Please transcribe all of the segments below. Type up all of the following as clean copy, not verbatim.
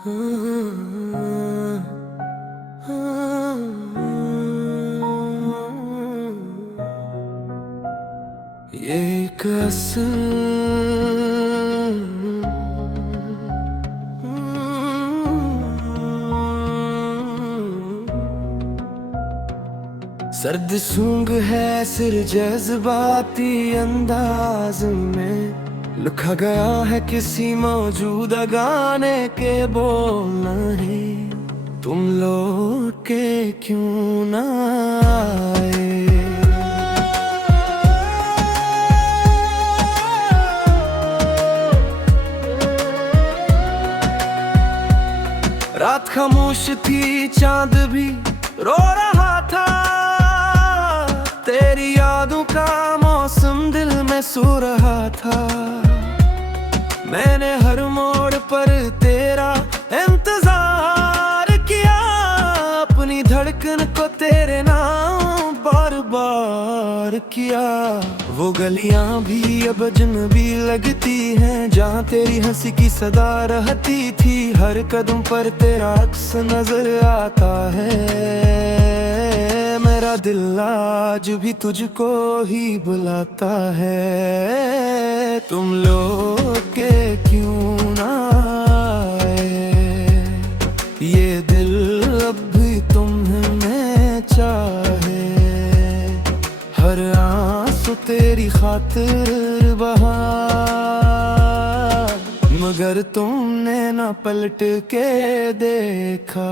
ये कसम सर्द सूंघ है सिर जज्बाती अंदाज में लिखा गया है किसी मौजूदा गाने के बोल नहीं। तुम लौट के क्यों ना आए। रात खामोश थी चांद भी रो रहा था। तेरी यादों का मौसम दिल में सो रहा था। मैंने हर मोड़ पर तेरा इंतजार किया। अपनी धड़कन को तेरे नाम बार बार किया। वो गलियां भी अब अजनबी लगती हैं जहाँ तेरी हंसी की सदा रहती थी। हर कदम पर तेरा अक्स नजर आता है। मेरा दिल आज भी तुझको ही बुलाता है। तुम लोग के क्यों ना आए। ये दिल अब भी तुम्हें चाहे। हर आंसू तेरी खातिर बहा मगर तुमने ना पलट के देखा।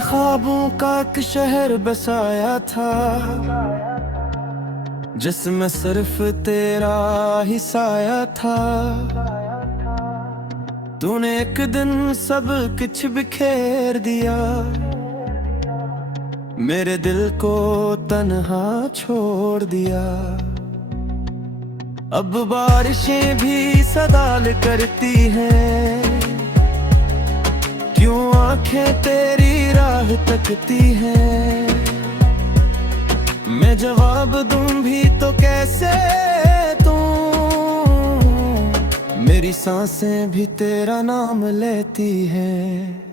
ख्वाबों का एक शहर बसाया था जिसमें सिर्फ तेरा ही साया था। तूने एक दिन सब कुछ बिखेर दिया। मेरे दिल को तन्हा छोड़ दिया। अब बारिशें भी सदाल करती हैं। क्यों आंखें तेरी राह तकती हैं। मैं जवाब दूं भी तो कैसे तू। मेरी सांसें भी तेरा नाम लेती हैं।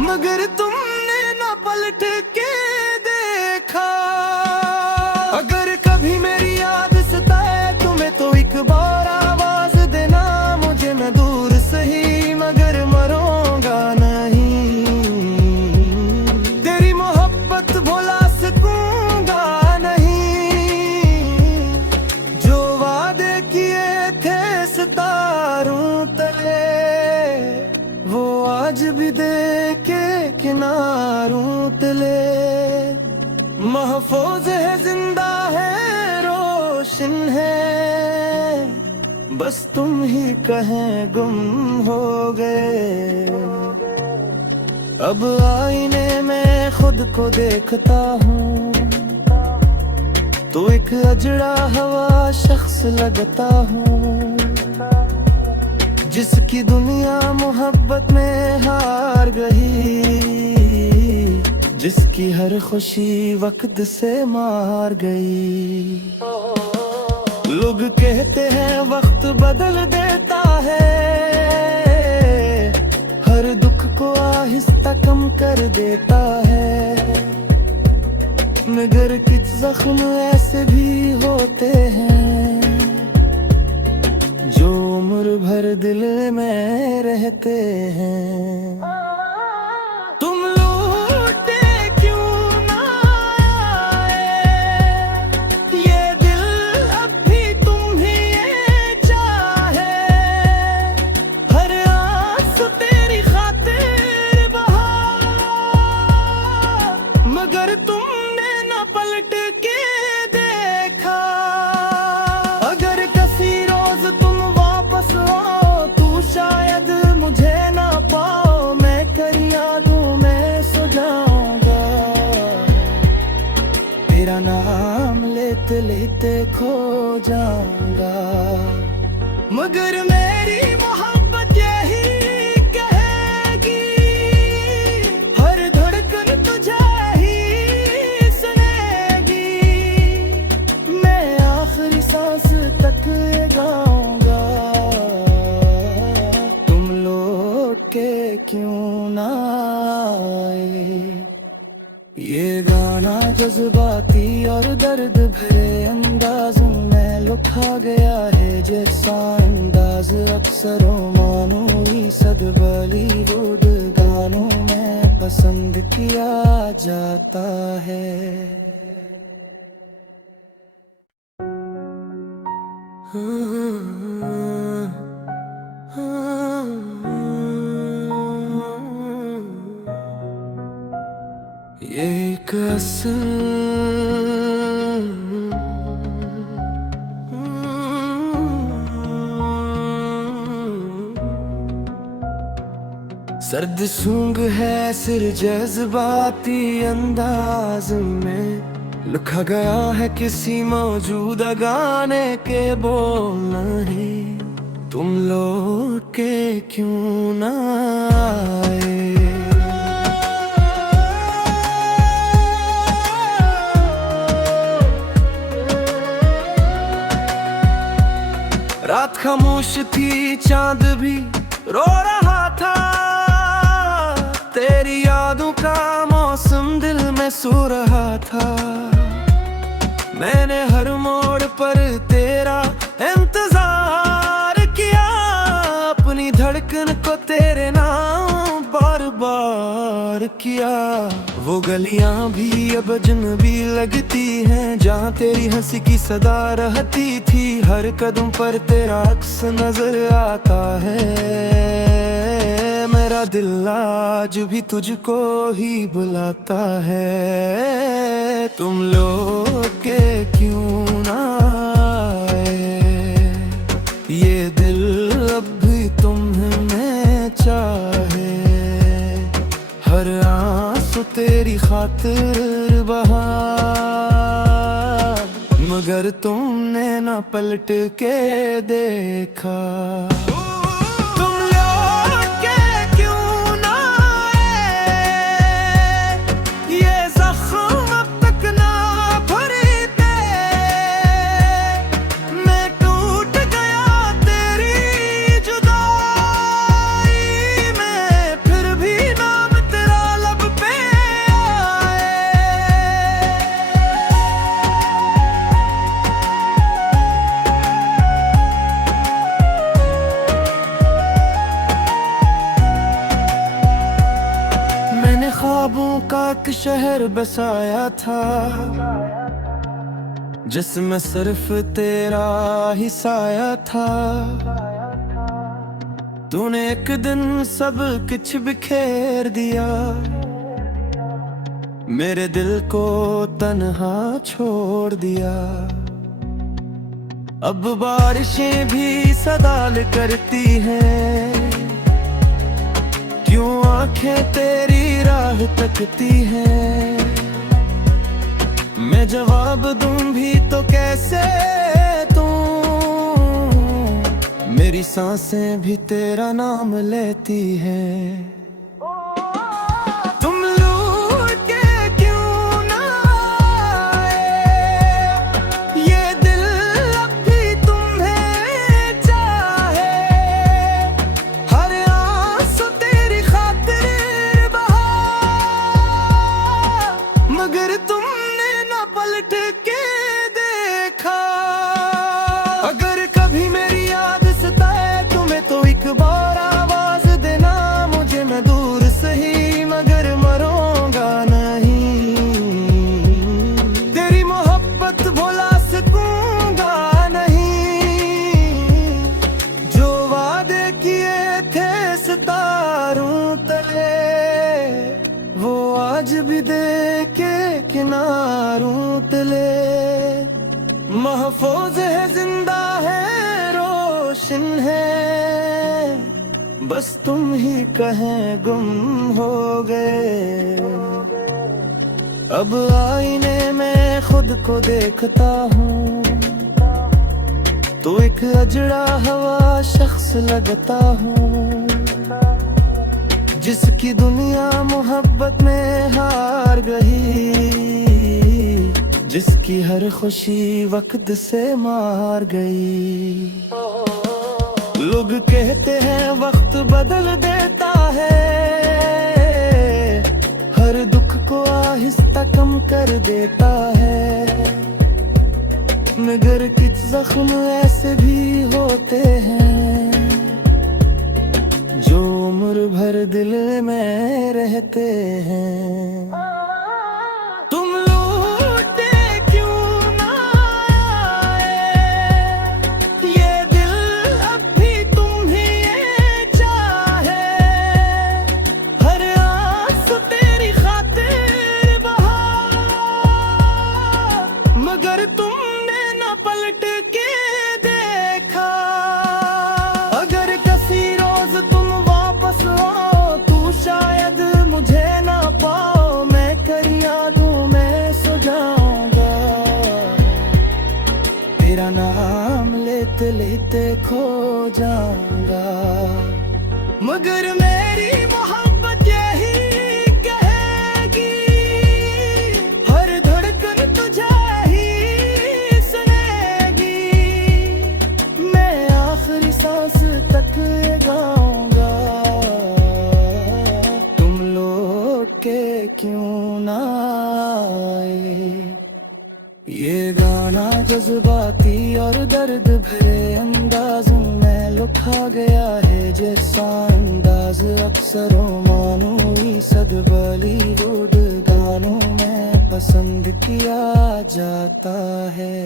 मगर तुमने ना पलट के देखा। अगर कभी मेरी याद सताए तुम्हें तो एक बार आवाज देना मुझे। मैं दूर सही मगर मरूंगा नहीं। तेरी मोहब्बत भुला सकूंगा नहीं। जो वादे किए थे सितारों तले वो आज भी देखे किनारों तले। महफूज है जिंदा है रोशन है। बस तुम ही कहें गुम हो गए। अब आईने में खुद को देखता हूँ तो एक अजड़ा हवा शख्स लगता हूँ। जिसकी दुनिया मोहब्बत में हार गई। जिसकी हर खुशी वक्त से मार गई। लोग कहते हैं वक्त बदल देता है। हर दुख को आहिस्ता कम कर देता है। मगर कुछ जख्म ऐसे भी होते हैं जो उम्र भर दिल में रहते हैं। तुम लौटे क्यों ना आए। पलट के देखा। अगर किसी रोज तुम वापस आओ तू शायद मुझे ना पाओ, मैं कर यादों में सो जाऊंगा। तेरा नाम लेते लेते खो जाऊंगा। मगर मेरी मोहब्बत यही कहेगी, हर धड़कन तुझे ही सुनेगी। मैं आखिरी सांस तक गाऊंगा, तुम लौट के क्यों ना आए। ये गाना जज्बाती और दर्द भरे अंदाज में लिखा गया है, जैसा अंदाज अक्सर मानूरी सद बॉलीवुड गानों में पसंद किया जाता है। ये कसम सर्द सूंघ है सिर जज्बाती अंदाज में लिखा गया है किसी मौजूदा गाने के बोल नहीं। तुम लौट के क्यों ना आए। रात खामोश थी चांद भी रो रहा था, तेरी यादों का मौसम दिल में सो रहा था। मैंने हर मोड़ पर तेरा इंतजार किया, अपनी धड़कन को तेरे नाम बार बार किया। वो गलियां भी अब अजनबी लगती हैं जहाँ तेरी हंसी की सदा रहती थी। हर कदम पर तेरा अक्स नजर आता है, मेरा दिल आज भी तुझको ही बुलाता है। तुम लौट के क्यों ना आए, ये दिल अब भी तुम्हें चाहे। हर आंसू तेरी खातिर बहा, मगर तुमने ना पलट के देखा। तुम लौट के क्यों ना आए, ये जख्म अब तक ना भरते। मैं टूट गया तेरी जुदाई में, फिर भी नाम तेरा लब पे आए। मैंने ख्वाबों का एक शहर बसाया था, जिसमें सिर्फ तेरा ही साया था। तूने एक दिन सब कुछ बिखेर दिया, मेरे दिल को तन्हा छोड़ दिया। अब बारिशें भी सदाल करती हैं, क्यों आंखें तेरी राह तकती हैं। मैं जवाब दूं भी तो कैसे तू, मेरी सांसें भी तेरा नाम लेती हैं। तुम लौट के क्यों ना आए, ये दिल अब भी तुम्हें चाहे। हर आंसू तेरी खातिर बहा, मगर तुमने ना पलट के देखा। अगर कभी मेरी याद सताए तुम्हें तो एक बार आवाज देना मुझे, मैं ना रूत ले, महफूज है, जिंदा है, रोशन है, बस तुम ही कहें गुम हो गए। अब आईने में खुद को देखता हूँ, तो एक अजड़ा हवा शख्स लगता हूँ, जिसकी दुनिया मोहब्बत में हार गई, जिसकी हर खुशी वक्त से मार गई। लोग कहते हैं वक्त बदल देता है, हर दुख को आहिस्ता कम कर देता है, मगर कुछ जख्म ऐसे भी होते हैं जो उम्र भर दिल में रहते हैं। तुम लौटे क्यों ना आए, ये दिल अब भी तुम्हें चाहे, हर आस तेरी खातिर बहा, मगर तुमने न पलट के देखा। अगर किसी रोज तुम वापस आओ, तू शायद मुझे ना पाओ, मैं कर यादों में सो जाऊंगा, तेरा नाम लेते लेते खो जाऊंगा, मगर मेरी मोहब्बत यही कहेगी, हर धड़कन तुझे ही सुनेगी, मैं आखिरी सांस तक गाऊंगा। तुम लौट के क्यों ना आए। ये गाना जज्बाती और दर्द भरे अंदाज में लिखा गया है, जैसा अंदाज अक्सर मानूई सद बॉलीवुड गानों में पसंद किया जाता है।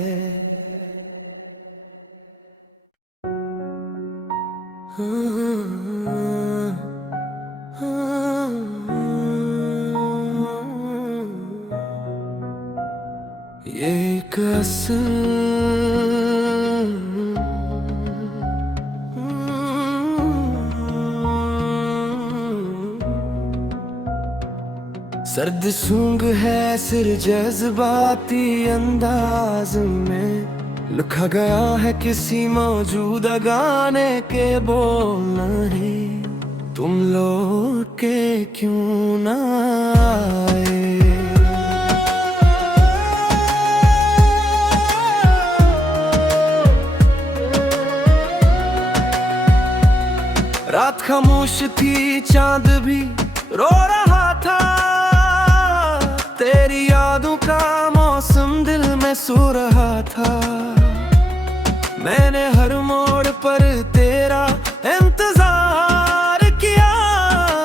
एक सर्द सूंघ है सिर जज्बाती अंदाज में, लिखा गया है किसी मौजूदा गाने के बोल नहीं। तुम लौट के क्यों ना आए। रात खामोश थी, चांद भी रो रहा था, तेरी यादों का मौसम दिल में सो रहा था। मैंने हर मोड़ पर तेरा इंतजार किया,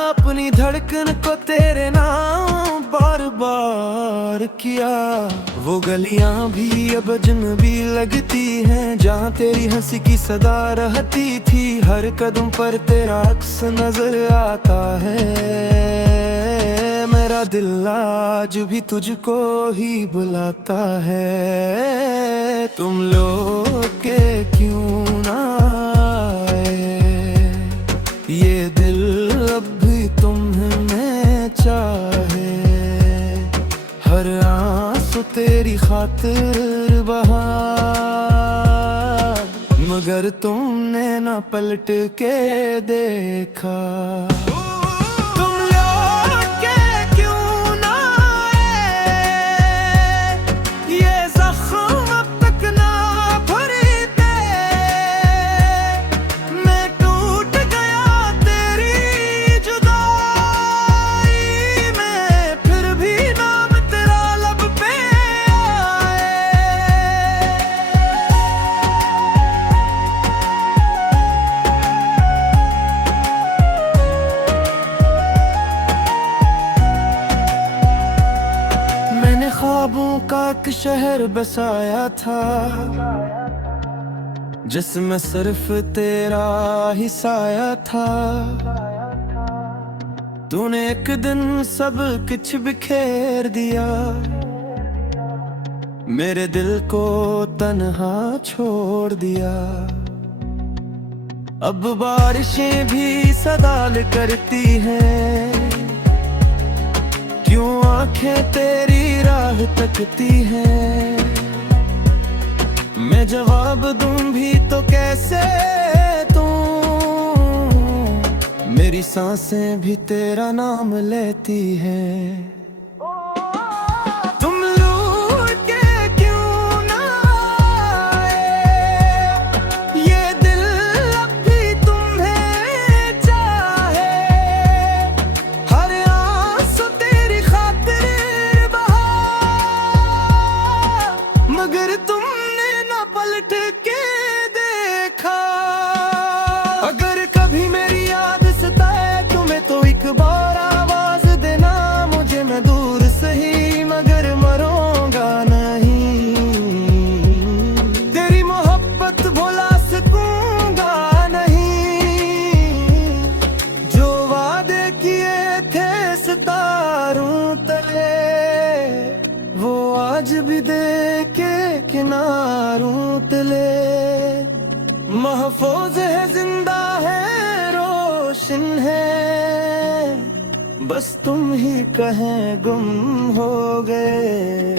अपनी धड़कन को तेरे नाम बार बार किया। वो गलियां भी अब अजनबी लगती हैं, जहाँ तेरी हंसी की सदा रहती थी। हर कदम पर तेरा अक्स नजर आता है, मेरा दिल आज भी तुझको ही बुलाता है। तुम लौट के क्यों ना आए, ये दिल अब भी तुम्हें चाहे, हर आंसू तेरी खातिर बहा, मगर तुमने ना पलट के देखा। तुम लौट के क्यों ना आए, ये जख्म अब तक ना भरते। मैं टूट गया तेरी जुदाई में, फिर भी नाम तेरा लब पे आए। मैंने ख्वाबों का एक शहर बसाया था, जिसमें सिर्फ तेरा ही साया था। तूने एक दिन सब कुछ बिखेर दिया, मेरे दिल को तन्हा छोड़ दिया। अब बारिशें भी सवाल करती हैं, क्यों आंखें तेरी राह तकती हैं। मैं जवाब दूं भी तो कैसे दूं, मेरी सांसें भी तेरा नाम लेती हैं। मगर तुमने ना पलट के देखा। अगर कभी मेरी याद सताए तुम्हें तो एक बार आवाज देना मुझे। मैं दूर सही मगर मरूंगा नहीं, तेरी मोहब्बत भुला सकूंगा नहीं। जो वादे किए थे सितारों तले वो आज भी देखे किनारों तले। महफूज है, जिंदा है, रोशन है, बस तुम ही कहें गुम हो गए।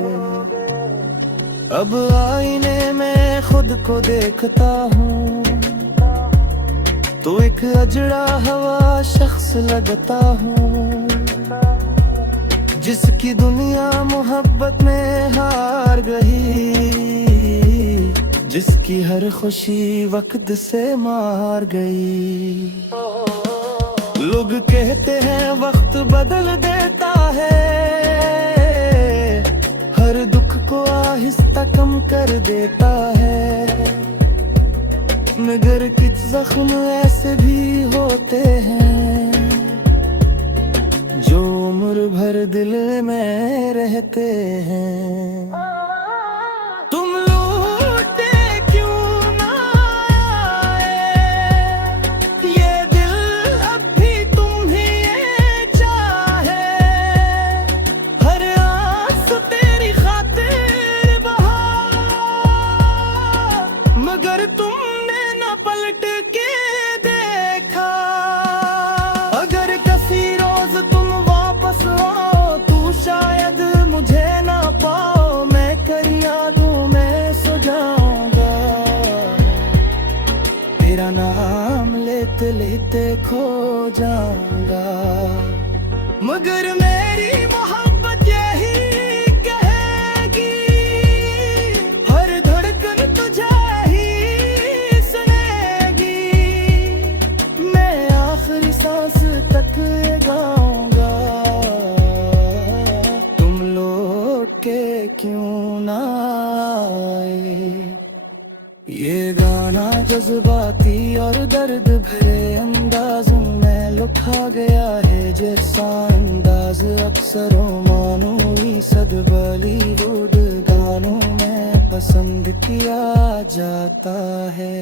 अब आईने में खुद को देखता हूँ तो एक अजड़ा हवा शख्स लगता हूँ, जिसकी दुनिया मोहब्बत में हार गई, जिसकी हर खुशी वक्त से मार गई। लोग कहते हैं वक्त बदल देता है, हर दुख को आहिस्ता कम कर देता है। मगर कुछ जख्म ऐसे भी होते हैं जो उम्र भर दिल में रहते हैं। तुम लौटे क्यों ना आए, ये दिल अब भी तुम्हें चाहे। हर आंसू तेरी खातिर बहा, मगर तुमने ना पलट के देखा। अगर किसी रोज तुम वापस आओ तू शायद मुझे ना पाओ, मैं कर यादों में सो जाऊंगा। तेरा नाम लेते लेते खो जाऊंगा, मगर मेरी मोहब्बत यही कहेगी, हर धड़कन तुझे ही सुनेगी। मैं आखिरी सांस तक गाऊंगा, तुम लौट के क्यों ना आए। ये गाना जज्बाती और दर्द भरे अंदाज में लिखा गया है, जैसा अंदाज अक्सर मानूई सद बॉलीवुड गानों में पसंद किया जाता है।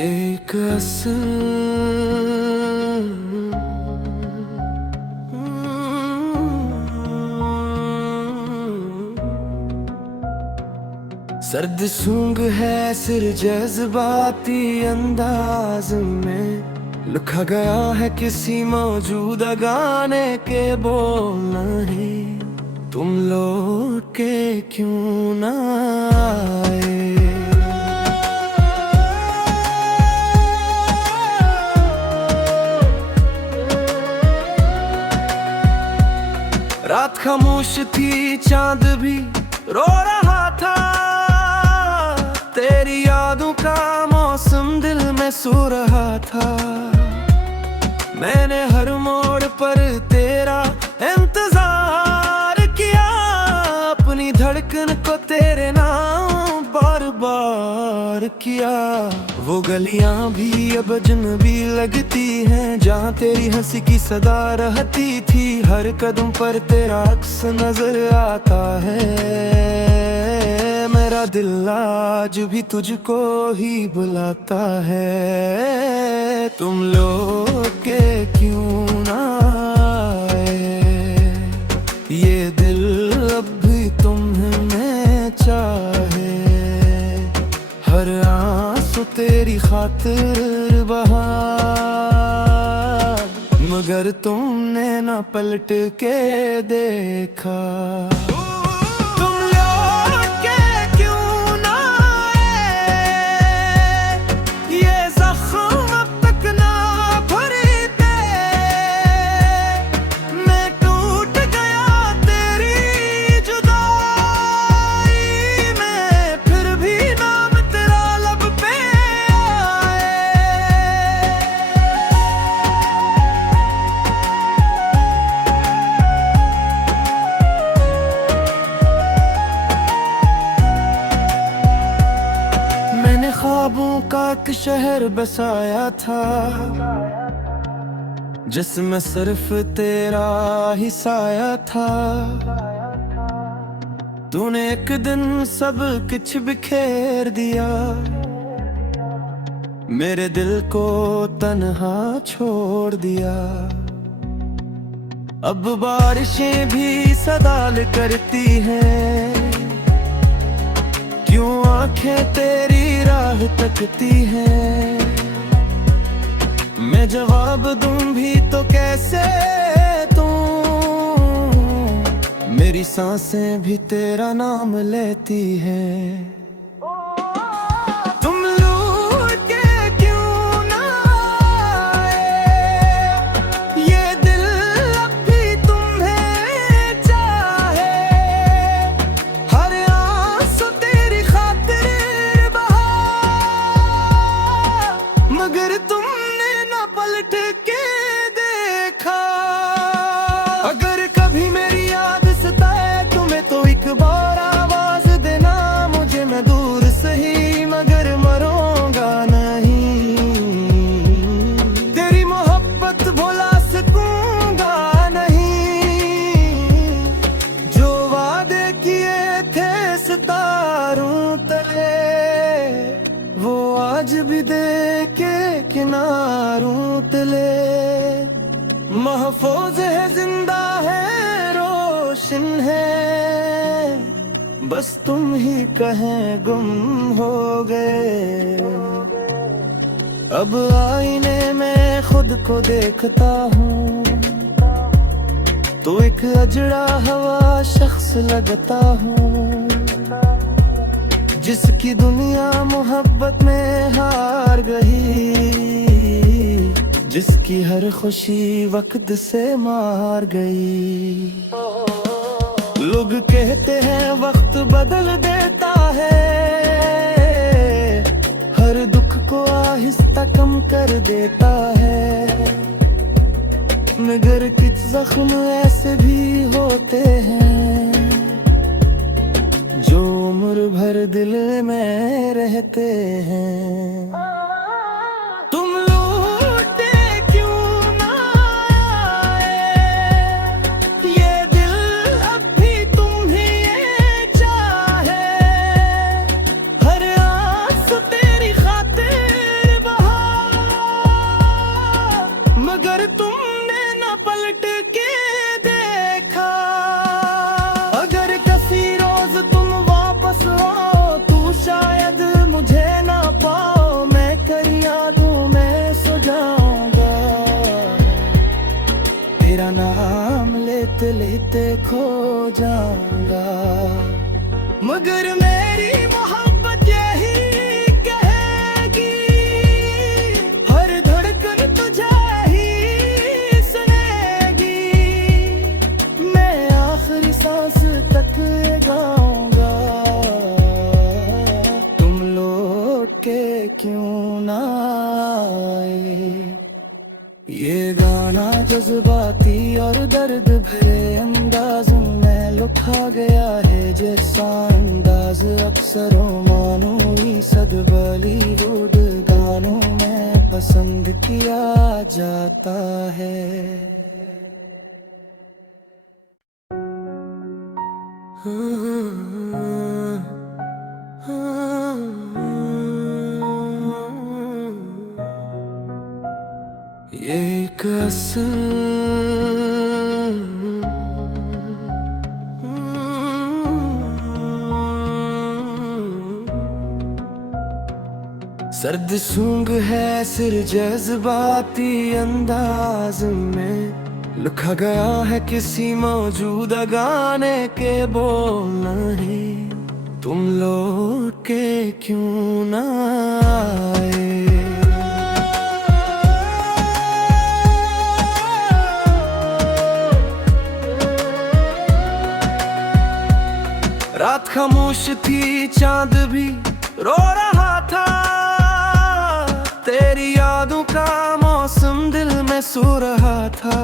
एक सर्द सूंघ है सिर जज्बाती अंदाज में लिखा गया है किसी मौजूदा गाने के बोल नहीं। तुम लौट के क्यों ना आए। रात खामोश थी, चांद भी रो रहा था, तेरी यादों का मौसम दिल में सो रहा था। मैंने हर मोड़ पर तेरा इंतजार किया, अपनी धड़कन को तेरे नाम बार बार किया। वो गलियां भी अब अजनबी लगती हैं, जहाँ तेरी हंसी की सदा रहती थी। हर कदम पर तेरा अक्स नजर आता है। मैं मेरा दिल आज भी तुझको ही बुलाता है, तुम लोग के क्यों ना आए। ये दिल अब भी तुम्हें चाहे, हर आंसू तेरी खातिर बहा, मगर तुमने ना पलट के देखा। तुम लौट के क्यों ना आए, ये जख्म अब तक ना भरते। मैं टूट गया तेरी जुदाई में, फिर भी नाम तेरा लब पे आए। मैंने ख्वाबों का एक शहर बसाया था, जिसमें सिर्फ तेरा ही साया था। तूने एक दिन सब कुछ बिखेर दिया, मेरे दिल को तन्हा छोड़ दिया। अब बारिशें भी सवाल करती हैं, क्यों आंखें तेरी राह तकती हैं। मैं जवाब दूं भी तो कैसे तू, मेरी सांसें भी तेरा नाम लेती हैं। तुम लौट के क्यों ना आए, ये दिल अब भी तुम्हें चाहे, हर आंसू तेरी खातिर बहा, मगर तुमने ना पलट के देखा। अगर कभी मेरी याद सताए तुम्हें तो एक बार आवाज देना मुझे, मैं दूर सही मगर मरूंगा नहीं। तेरी मोहब्बत भुला सकूंगा नहीं, जो वादे किए थे सितारों तले, वो आज भी देखे किनारों तले। महफूज है, जिंदा है, रोशन है, बस तुम ही कहें गुम हो गए। अब आईने में खुद को देखता हूँ, तो एक अजड़ा हवा शख्स लगता हूँ, जिसकी दुनिया मोहब्बत में हार गई, जिसकी हर खुशी वक्त से मार गई। लोग कहते हैं वक्त बदल देता है, हर दुख को आहिस्ता कम कर देता है, मगर कुछ जख्म ऐसे भी होते हैं, जो उम्र भर दिल में रहते हैं। तुम लौटे क्यों ना आए, ये दिल अब भी तुम्हें चाहे, हर आंसू तेरी खातिर बहा, मगर तुमने ना पलट के देखा। अगर किसी रोज तुम वापस आओ, तू शायद मुझे ना पाओ, मैं कर यादों में सो जाऊंगा, तेरा नाम लेते लेते खो जाऊंगा, मगर मेरी मोहब्बत यही कहेगी, हर धड़कन तुझे ही सुनेगी, मैं आखिरी सांस तक गाऊंगा। तुम लौट के क्यों ना आए, ये गाना जज्बाती और दर्द भरे अंदाज में लुका गया है, जैसा अंदाज अक्सर मानूई सद बॉलीवुड गानों में पसंद किया जाता है। सर्द सूंघ है सिर जज्बाती अंदाज में, लिखा गया है किसी मौजूदा गाने के बोल नहीं, तुम लौट के क्यों ना आए। रात खामोश थी, चांद भी रो रहा था, तेरी यादों का मौसम दिल में सो रहा था।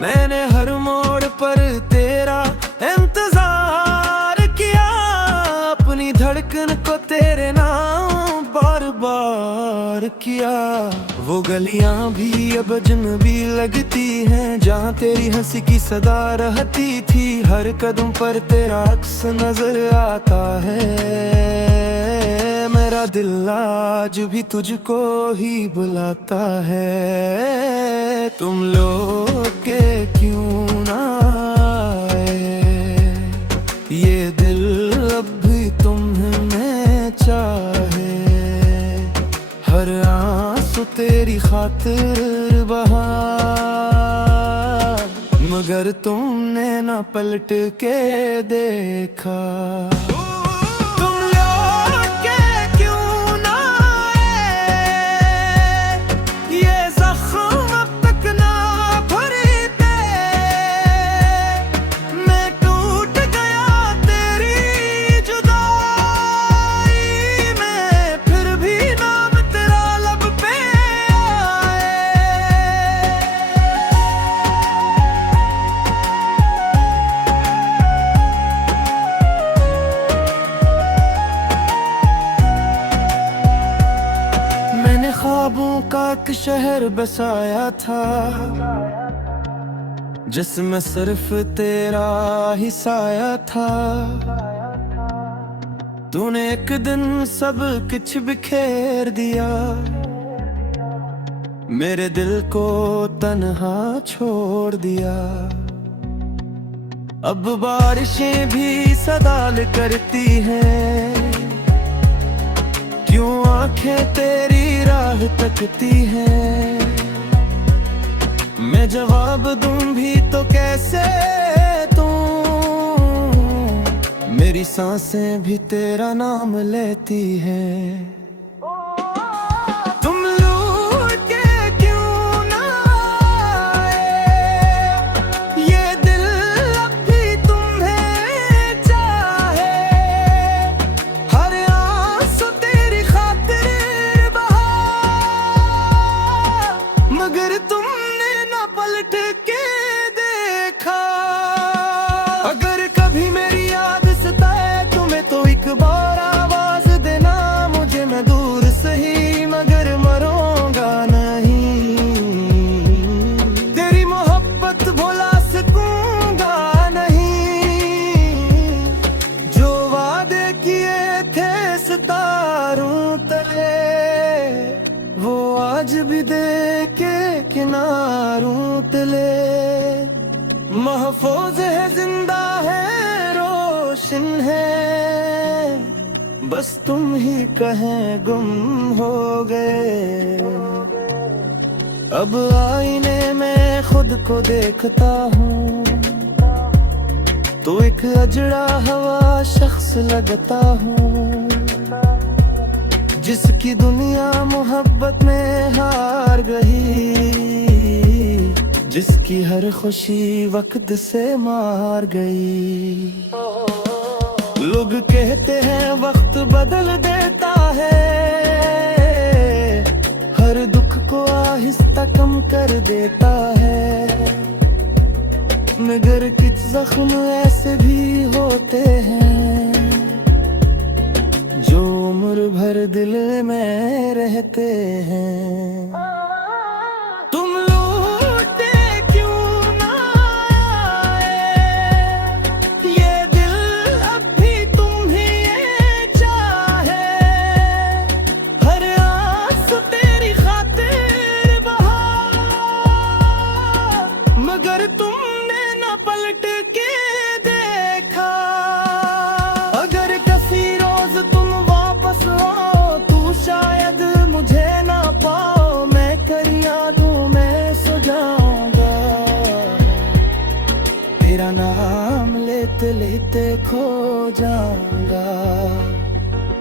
मैंने हर मोड़ पर तेरा इंतजार किया, अपनी धड़कन को तेरे नाम बार बार किया। वो गलियां भी अब अजनबी लगती हैं, जहाँ तेरी हंसी की सदा रहती थी। हर कदम पर तेरा अक्स नजर आता है, मेरा दिल आज भी तुझको ही बुलाता है। तुम लोग के क्यों ना आए, ये दिल अब भी तुम्हें चाहे। हर आंसू तेरी खातिर बहा, मगर तुमने ना पलट के देखा। ख्वाबों का एक शहर बसाया था, जिसमें सिर्फ तेरा ही साया था। तूने एक दिन सब कुछ बिखेर दिया, मेरे दिल को तन्हा छोड़ दिया। अब बारिशें भी सवाल करती हैं, क्यों आंखें तेरी राह तकती हैं। मैं जवाब दूं भी तो कैसे दूं, मेरी सांसें भी तेरा नाम लेती हैं। मगर तुमने ना पलट के देखा। अगर कभी मेरी याद सताए तुम्हें तो एक बार आवाज देना मुझे। मैं दूर सही मगर मरूंगा नहीं, तेरी मोहब्बत भुला सकूंगा नहीं। जो वादे किए थे सितारों तले, वो आज भी देखे किनारों तले। महफूज है, जिंदा है, रोशन है, बस तुम ही कहें गुम हो गए। अब आईने में खुद को देखता हूँ, तो एक अजड़ा हवा शख्स लगता हूँ, जिसकी दुनिया मोहब्बत में हार गई, जिसकी हर खुशी वक्त से मार गई। लोग कहते हैं वक्त बदल देता है, हर दुख को आहिस्ता कम कर देता है। मगर कुछ जख्म ऐसे भी होते हैं, जो उम्र भर दिल में रहते हैं। तुम लौटे क्यों ना आए, ये दिल अब भी तुम्हें चाहे। हर आंसू तेरी खातिर बहा,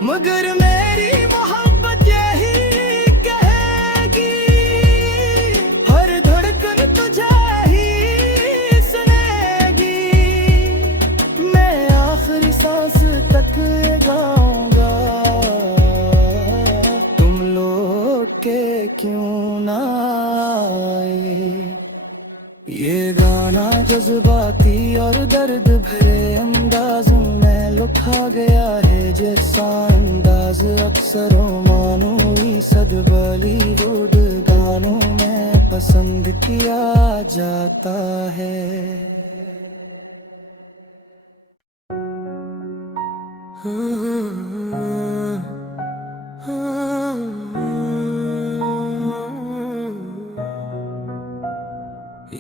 मगर मेरी मोहब्बत यही कहेगी, हर धड़कन तुझे ही सुनेगी। मैं आखिरी सांस तक गाऊंगा, तुम लौट के क्यों ना आए। ये गाना जज्बाती और दर्द भरे अंदाज में लिखा गया है, जैसा अंदाज अक्सर मानूवी सद बॉलीवुड गानों में पसंद किया जाता है।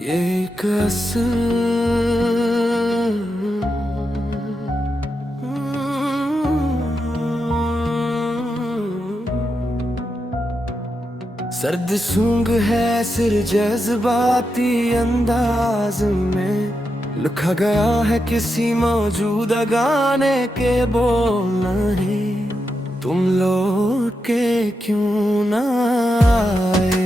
एक सर्द सूंघ है सिर जज्बाती अंदाज में लिखा गया है किसी मौजूदा गाने के बोल नहीं, तुम लौट के क्यों ना आए।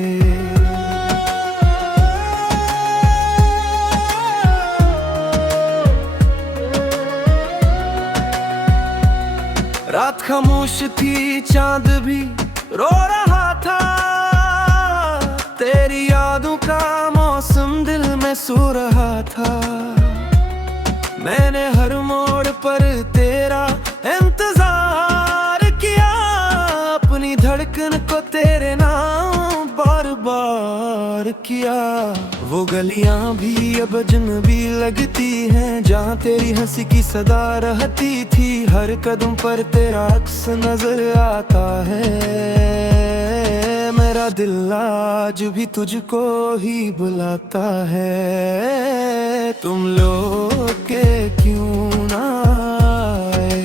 रात खामोश थी, चांद भी रो रहा था, तेरी यादों का मौसम दिल में सो रहा था। मैंने हर मोड़ पर तेरा इंतजार किया, अपनी धड़कन को तेरे नाम बार बार किया। वो गलियां भी अब अजनबी लगती हैं, जहाँ तेरी हंसी की सदा रहती थी। हर कदम पर तेरा अक्स नजर आता है, मेरा दिल आज भी तुझको ही बुलाता है। तुम लौट के क्यों ना आए,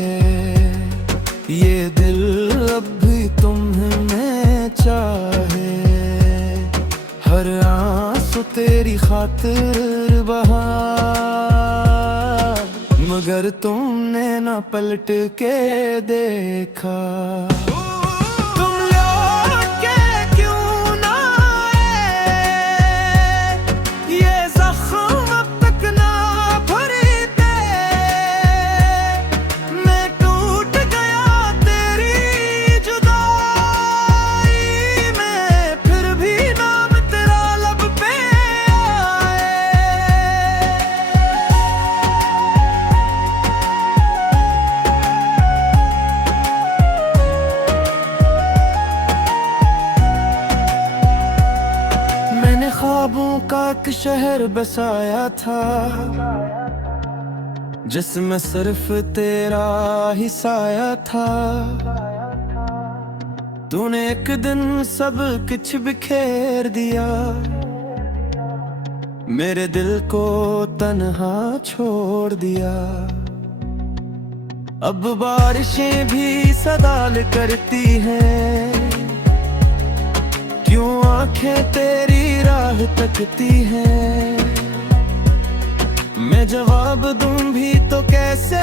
ये दिल अब भी तुम्हें चाहे। हर आंसू तेरी खातिर बहा, मगर तुमने ना पलट के देखा। तुम लौट के क्यों ना आए, ये जख्म अब तक ना भरते। मैं टूट गया तेरी जुदाई में, फिर भी नाम तेरा लब पे आए। मैंने ख्वाबों का एक शहर बसाया था, जिसमें सिर्फ तेरा ही साया था। तूने एक दिन सब कुछ बिखेर दिया, मेरे दिल को तन्हा छोड़ दिया। अब बारिशें भी सवाल करती हैं, क्यों आंखें तेरी राह तकती हैं। मैं जवाब दूं भी तो कैसे।